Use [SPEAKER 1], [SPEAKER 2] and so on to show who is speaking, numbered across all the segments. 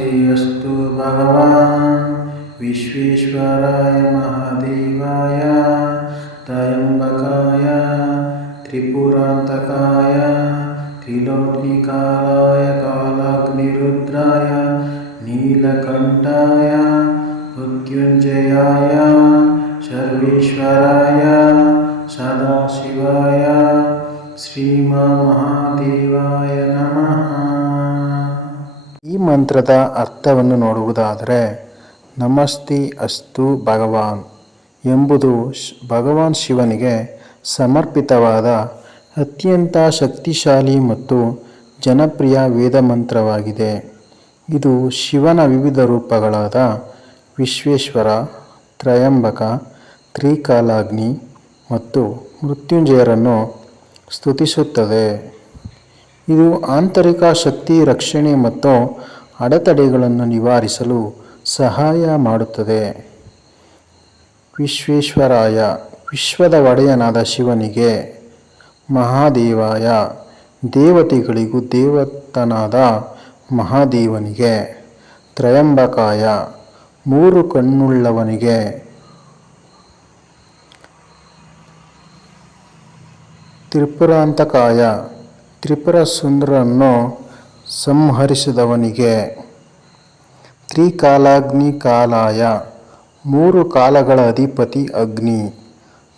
[SPEAKER 1] श्रीयस्तु भगवान् विश्वेश्वराय महादेवाय त्र्यम्बकाय त्रिपुरान्तकाय त्रिलोक्निकालाय कालाग्निरुद्राय नीलकण्ठाय मृत्युञ्जयाय सर्वेश्वराय सदाशिवाय श्रीमहादेवाय ಈ ಮಂತ್ರದ ಅರ್ಥವನ್ನು ನೋಡುವುದಾದರೆ, ನಮಸ್ತಿ ಅಸ್ತು ಭಗವಾನ್ ಎಂಬುದು ಭಗವಾನ್ ಶಿವನಿಗೆ ಸಮರ್ಪಿತವಾದ ಅತ್ಯಂತ ಶಕ್ತಿಶಾಲಿ ಮತ್ತು ಜನಪ್ರಿಯ ವೇದ ಮಂತ್ರವಾಗಿದೆ. ಇದು ಶಿವನ ವಿವಿಧ ರೂಪಗಳಾದ ವಿಶ್ವೇಶ್ವರ, ತ್ರಯಂಬಕ, ತ್ರಿಕಾಲಾಗ್ನಿ ಮತ್ತು ಮೃತ್ಯುಂಜಯರನ್ನು ಸ್ತುತಿಸುತ್ತದೆ. ಇದು ಆಂತರಿಕ ಶಕ್ತಿ ರಕ್ಷಣೆ ಮತ್ತು ಅಡೆತಡೆಗಳನ್ನು ನಿವಾರಿಸಲು ಸಹಾಯ ಮಾಡುತ್ತದೆ. ವಿಶ್ವೇಶ್ವರಾಯ, ವಿಶ್ವದ ಒಡೆಯನಾದ ಶಿವನಿಗೆ ಮಹಾದೇವಾಯ, ದೇವತೆಗಳಿಗೂ ದೇವತನಾದ ಮಹಾದೇವನಿಗೆ ತ್ರಯಂಬಕಾಯ, ಮೂರು ಕಣ್ಣುಳ್ಳವನಿಗೆ ತ್ರಿಪುರಾಂತಕಾಯ ತ್ರಿಪುರ ಸುಂದರನ್ನು ಸಂಹರಿಸಿದವನಿಗೆ ತ್ರಿಕಾಲಾಗ್ನಿ ಕಾಲಾಯ ಮೂರು ಕಾಲಗಳ ಅಧಿಪತಿ ಅಗ್ನಿ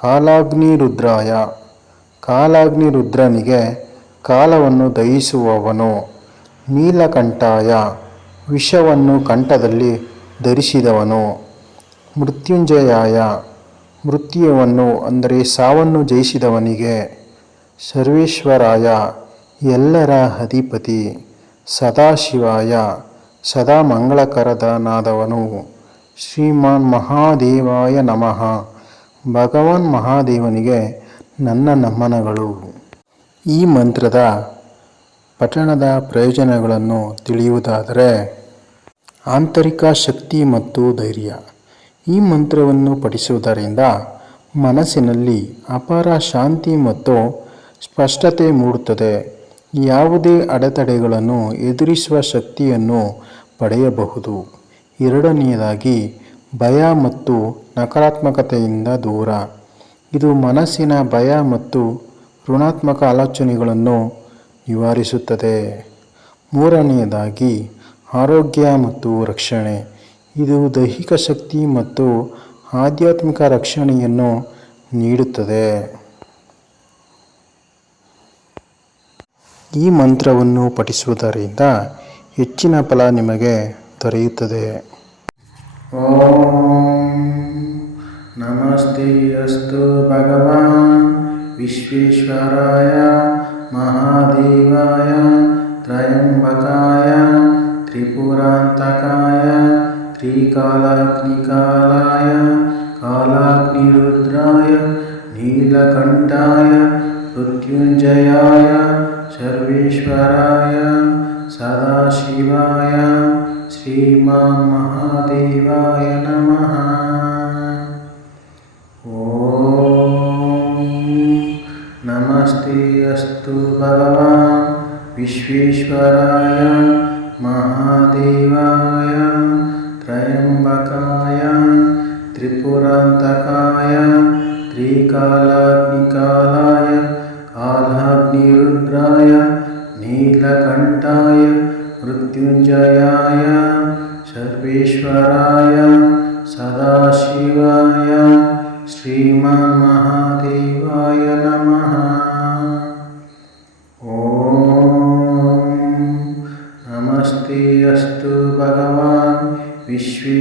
[SPEAKER 1] ಕಾಲಾಗ್ನಿ ರುದ್ರಾಯ ಕಾಲಾಗ್ನಿ ರುದ್ರನಿಗೆ ಕಾಲವನ್ನು ದಹಿಸುವವನು, ನೀಲಕಂಠಾಯ, ವಿಷವನ್ನು ಕಂಠದಲ್ಲಿ ಧರಿಸಿದವನು, ಮೃತ್ಯುಂಜಯಾಯ, ಮೃತ್ಯುವನ್ನು ಅಂದರೆ ಸಾವನ್ನು ಜಯಿಸಿದವನಿಗೆ, ಸರ್ವೇಶ್ವರಾಯ ಎಲ್ಲರ ಅಧಿಪತಿ ಸದಾಶಿವಾಯ, ಸದಾ ಮಂಗಳಕರದನಾದವನು ಶ್ರೀಮಾನ್ ಮಹಾದೇವಾಯ ನಮಃ. ಭಗವಾನ್ ಮಹಾದೇವನಿಗೆ ನನ್ನ ನಮನಗಳು. ಈ ಮಂತ್ರದ ಪಠಣದ ಪ್ರಯೋಜನಗಳನ್ನು ತಿಳಿಯುವುದಾದರೆ, ಆಂತರಿಕ ಶಕ್ತಿ ಮತ್ತು ಧೈರ್ಯ. ಈ ಮಂತ್ರವನ್ನು ಪಠಿಸುವುದರಿಂದ ಮನಸ್ಸಿನಲ್ಲಿ ಅಪಾರ ಶಾಂತಿ ಮತ್ತು ಸ್ಪಷ್ಟತೆ ಮೂಡುತ್ತದೆ. ಯಾವುದೇ ಅಡೆತಡೆಗಳನ್ನು ಎದುರಿಸುವ ಶಕ್ತಿಯನ್ನು ಪಡೆಯಬಹುದು. ಎರಡನೆಯದಾಗಿ, ಭಯ ಮತ್ತು ನಕಾರಾತ್ಮಕತೆಯಿಂದ ದೂರ. ಇದು ಮನಸ್ಸಿನ ಭಯ ಮತ್ತು ಋಣಾತ್ಮಕ ಆಲೋಚನೆಗಳನ್ನು ನಿವಾರಿಸುತ್ತದೆ. ಮೂರನೆಯದಾಗಿ, ಆರೋಗ್ಯ ಮತ್ತು ರಕ್ಷಣೆ. ಇದು ದೈಹಿಕ ಶಕ್ತಿ ಮತ್ತು ಆಧ್ಯಾತ್ಮಿಕ ರಕ್ಷಣೆಯನ್ನು ನೀಡುತ್ತದೆ. ಈ ಮಂತ್ರವನ್ನು ಪಠಿಸುವುದರಿಂದ ಹೆಚ್ಚಿನ ಫಲ ನಿಮಗೆ ದೊರೆಯುತ್ತದೆ. ಓಂ ನಮಸ್ತೆ ಅಸ್ತು ಭಗವಾನ್. ವಿಶ್ವೇಶ್ವರಾಯ, ಮಹಾದೇವಾಯ, ತ್ರಯಂಬಕಾಯ, ತ್ರಿಪುರಾಂತಕಾಯ, ತ್ರಿಕಾಲಾಗ್ನಿಕಾಲಾಯ, ಕಾಲಾಗ್ನಿರುದ್ರಾಯ, ನೀಲಕಂಠಾಯ, ಮೃತ್ಯುಂಜಯಾಯ ಸರ್ವೇಶ್ವರಾಯ ಸದಾಶಿವಾಯ ಶ್ರೀಮಾನ್ ಮಹಾದೇವಾಯ ನಮಃ ಓಂ ನಮಸ್ತೆ ಅಸ್ತು ಭಗವಾನ್ ವಿಶ್ವೇಶ್ವರಾಯ श्रीमन्महादेवाय नमः ॐ नमस्ते अस्तु भगवान् विश्वे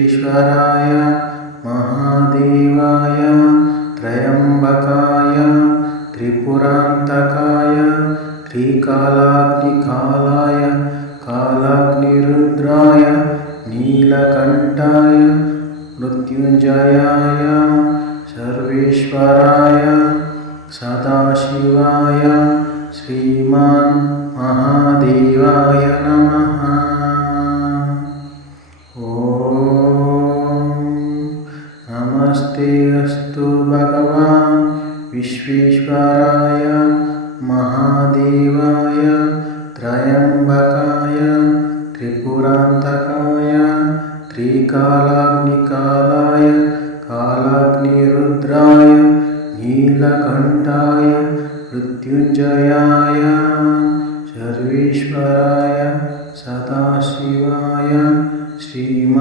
[SPEAKER 1] മഹാദേവായ നമഃ.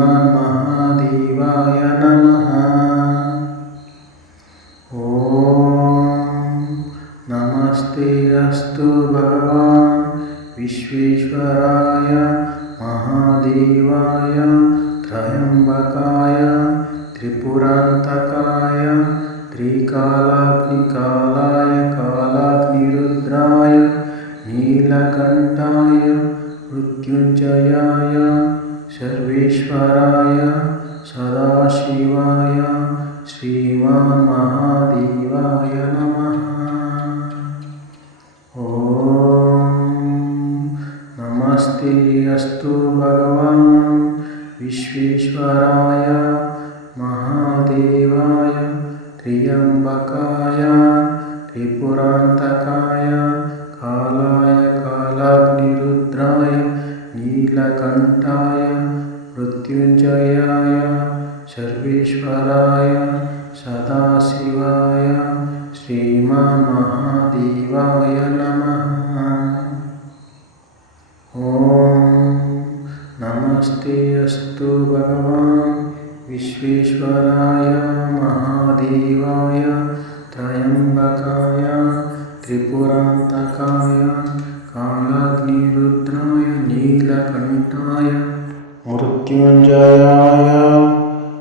[SPEAKER 1] महादेवाय नमः। ॐ नमस्ते अस्तु भगवान् विश्वेश्वराय नमस्ते अस्तु भगवान् विश्वेश्वराय महादेवाय त्रयम्बकाय त्रिपुरान्तकाय कालाग्निरुद्राय नीलकण्ठाय मृत्युञ्जयाय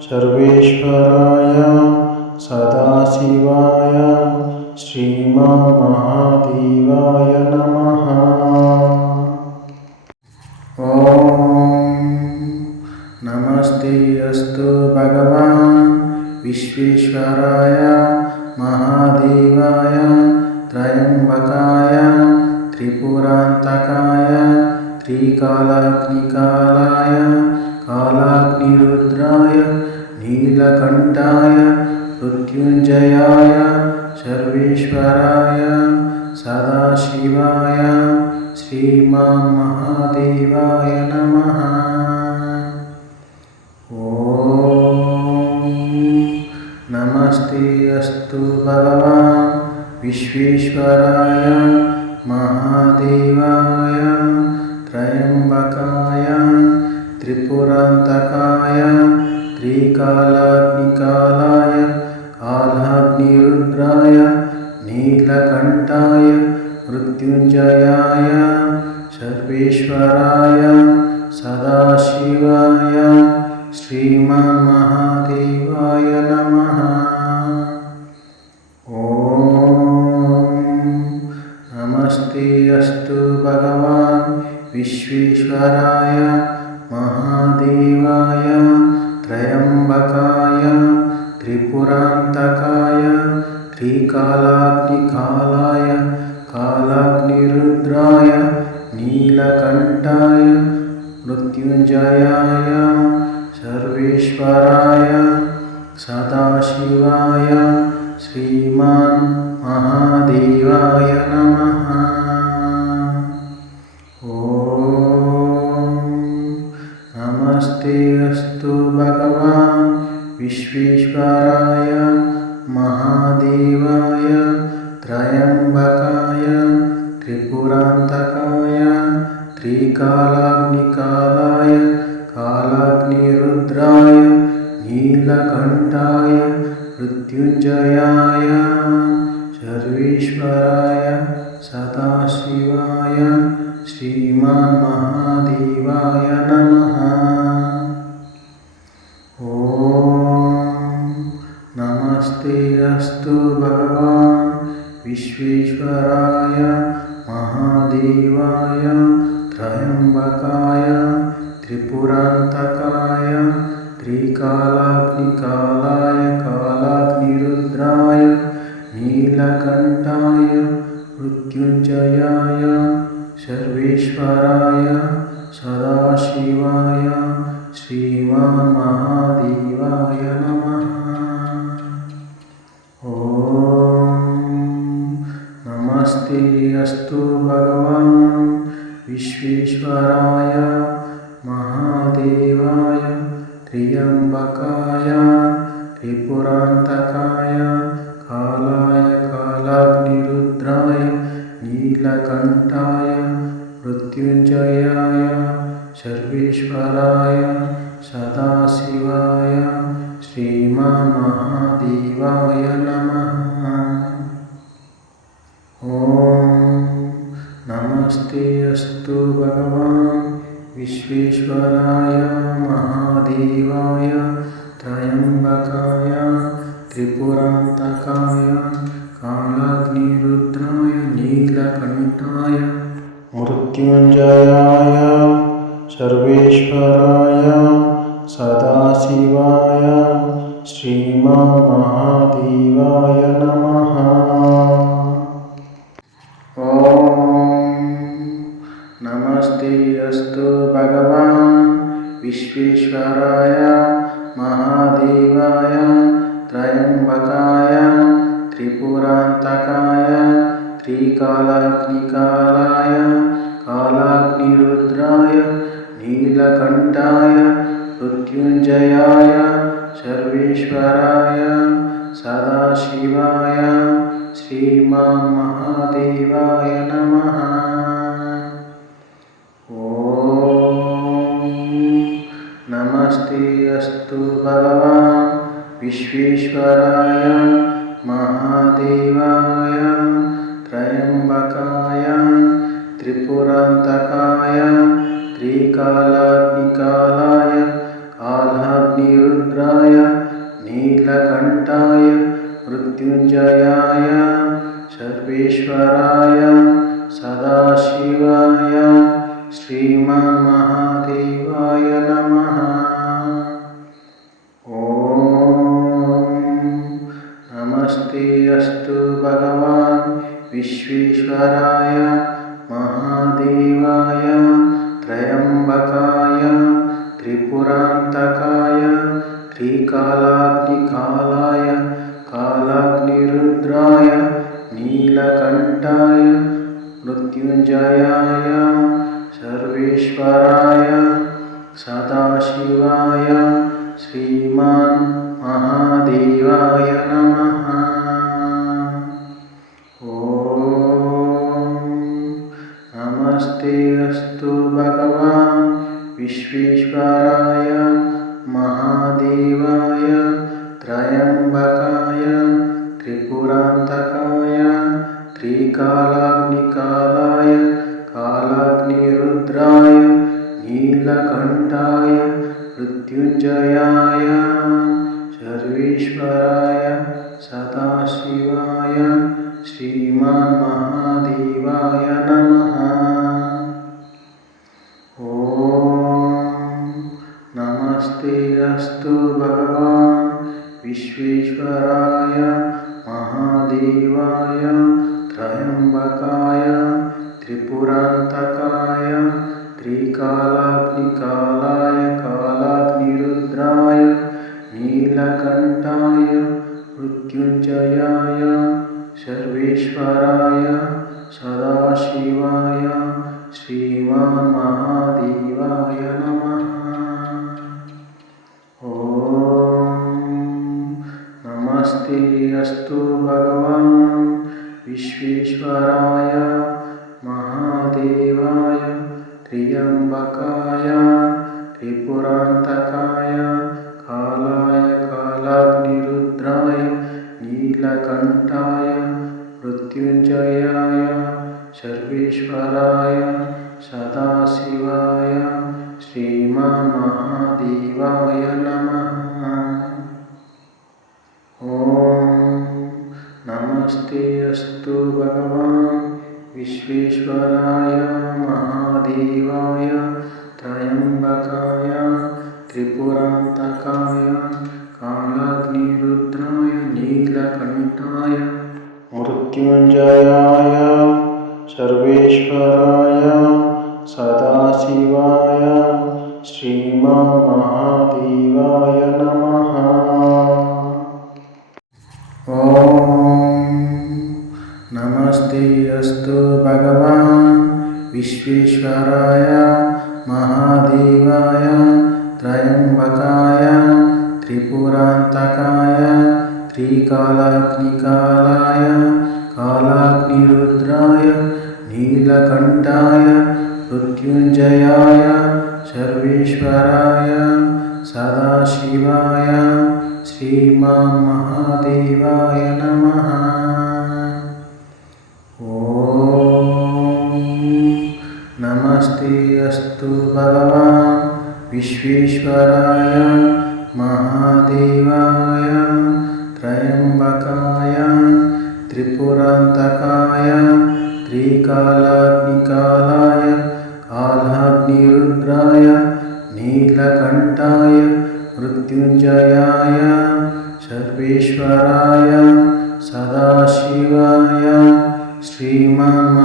[SPEAKER 1] सर्वेश्वराय सदाशिवाय श्रीमान् महादेवाय नमः भगवान् विश्वेश्वराय महादेवाय त्रयम्बकाय त्रिपुरान्तकाय त्रिकालाग्निकालाय कालाग्निरुद्राय नीलकण्ठाय मृत्युञ्जयाय सर्वेश्वराय सदाशिवाय श्रीमान् महादेवाय नमः। नमस्ते अस्तु भगवान्। विश्वेश्वराय महादेवाय त्रयम्बकाय त्रिपुरान्तकाय त्रिकालाग्निकालाय कालाग्निरुद्राय नीलकण्ठाय मृत्युञ्जयाय सर्वेश्वराय सदाशिवाय श्रीमान् विश्वेश्वराय महादेवाय त्रयम्बकाय त्रिपुरान्तकाय त्रिकालाग्निकालाय कालाग्निरुद्राय नीलकण्ठाय मृत्युञ्जयाय सर्वेश्वराय सदाशिवाय श्रीमान् महादेवाय नमः विश्वेश्वराय महादेवाय त्रयम्बकाय त्रिपुरान्तकाय त्रिकालाग्निकालाय कालाग्निरुद्राय नीलकण्ठाय मृत्युञ्जयाय सर्वेश्वराय सदाशिवाय श्रीमान् महादेवाय। विश्वेश्वराय महादेवाय त्रयम्बकाय त्रिपुरान्तकाय त्रिकालाग्निकालाय कालाग्निरुद्राय नीलकण्ठाय मृत्युञ्जयाय सर्वेश्वराय सदाशिवाय श्रीमान् महादेवाय नमः। त्र्यम्बकाय, त्रिपुरान्तकाय, कालाय, कालाग्निरुद्राय, नीलकण्ठाय, मृत्युञ्जयाय, सर्वेश्वराय, सदाशिवाय, श्रीमान्महादेवाय नमः। ॐ नमस्ते अस्तु भगवान् विश्वेश्वराय। महादेवाय त्रयम्बकाय त्रिपुरान्तकाय कालाग्निरुद्राय नीलकण्ठाय। मृत्युञ्जयाय सर्वेश्वराय सदाशिवाय श्रीमान्महादेवाय नमः। ॐ नमस्ते अस्तु भगवान्। विश्वेश्वराय महादेवाय त्रयम्बकाय त्रिपुरान्तकाय त्रिकालाग्निकालाय Jaya कालाग्निरुद्राय नीलकण्ठाय मृत्युञ्जयाय सर्वेश्वराय सदाशिवाय श्रीमान्महादेवाय नीलकण्ठाय मृत्युञ्जयाय सर्वेश्वराय सदाशिवाय श्रीमान्महादेवाय नमः। ॐ नमस्ते अस्तु भगवान् विश्वेश्वराय महादेवाय त्र्यम्बकाय त्रिपुरान्तकाय मृत्युञ्जयाय सर्वेश्वराय सदाशिवाय श्रीमान्महादेवाय नमः। ॐ नमस्ते अस्तु भगवान् विश्वेश्वराय महादेवाय त्रयम्बकाय त्रिपुरान्तकाय कालाग्निरुद्राय मृत्युञ्जयाय सर्वेश्वराय सदाशिवाय श्रीमहादेवाय नमः। ॐ नमस्ते अस्तु भगवान् विश्वेश्वराय महादेवाय त्रयम्बकाय त्रिपुरान्तकाय त्रिकालाग्निकालाय कालाग्निरुद्राय नीलकण्ठाय मृत्युञ्जयाय सर्वेश्वराय सदाशिवाय श्रीमान् महादेवाय नमः। ॐ नमस्ते अस्तु भगवान् विश्वेश्वराय महादेवाय त्रिपुरान्तकाय त्रिकालाग्निकालाय कालाग्निरुद्राय नीलकण्ठाय मृत्युञ्जयाय सर्वेश्वराय सदाशिवाय श्रीमान्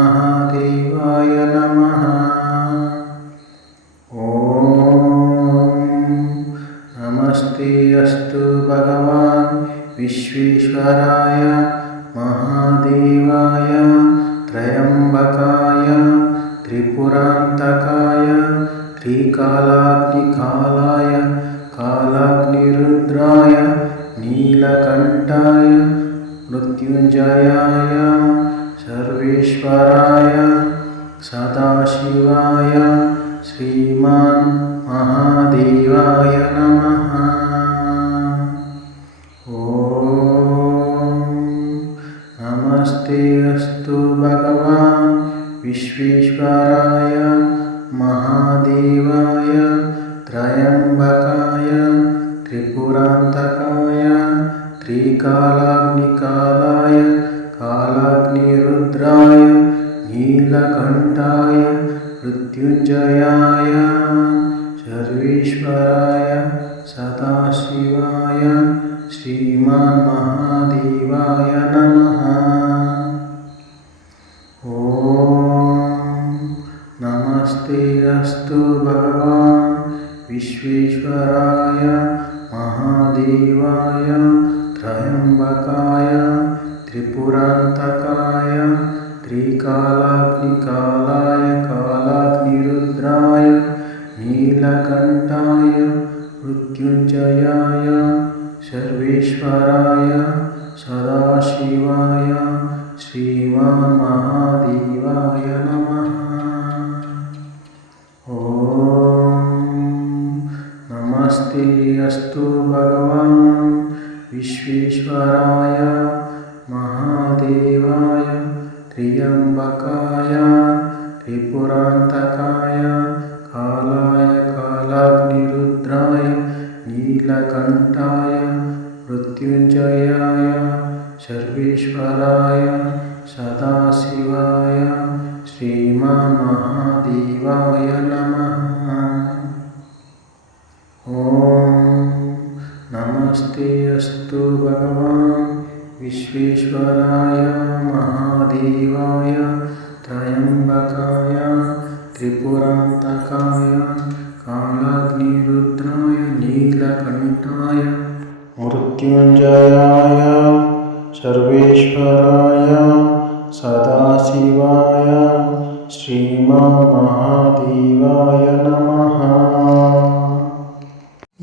[SPEAKER 1] महादेवाय नमः। ॐ नमस्ते अस्तु भगवान्। विश्वेश्वराय महादेवाय त्रयम्बकाय त्रिपुरान्तकाय त्रिकालाग्निकालाय कालाग्निरुद्राय नीलकण्ठाय मृत्युञ्जयाय सर्वेश्वराय सदाशिवाय श्रीमान् महादेवाय नमः। ॐ नमस्ते अस्तु भगवान्। विश्वेश्वराय, महादेवाय, त्रयम्बकाय, त्रिपुरान्तकाय, कालाग्निरुद्राय, नीलकण्ठाय, मृत्युञ्जयाय, सर्वेश्वराय, सदाशिवाय, श्रीमान् महादेवाय नमः।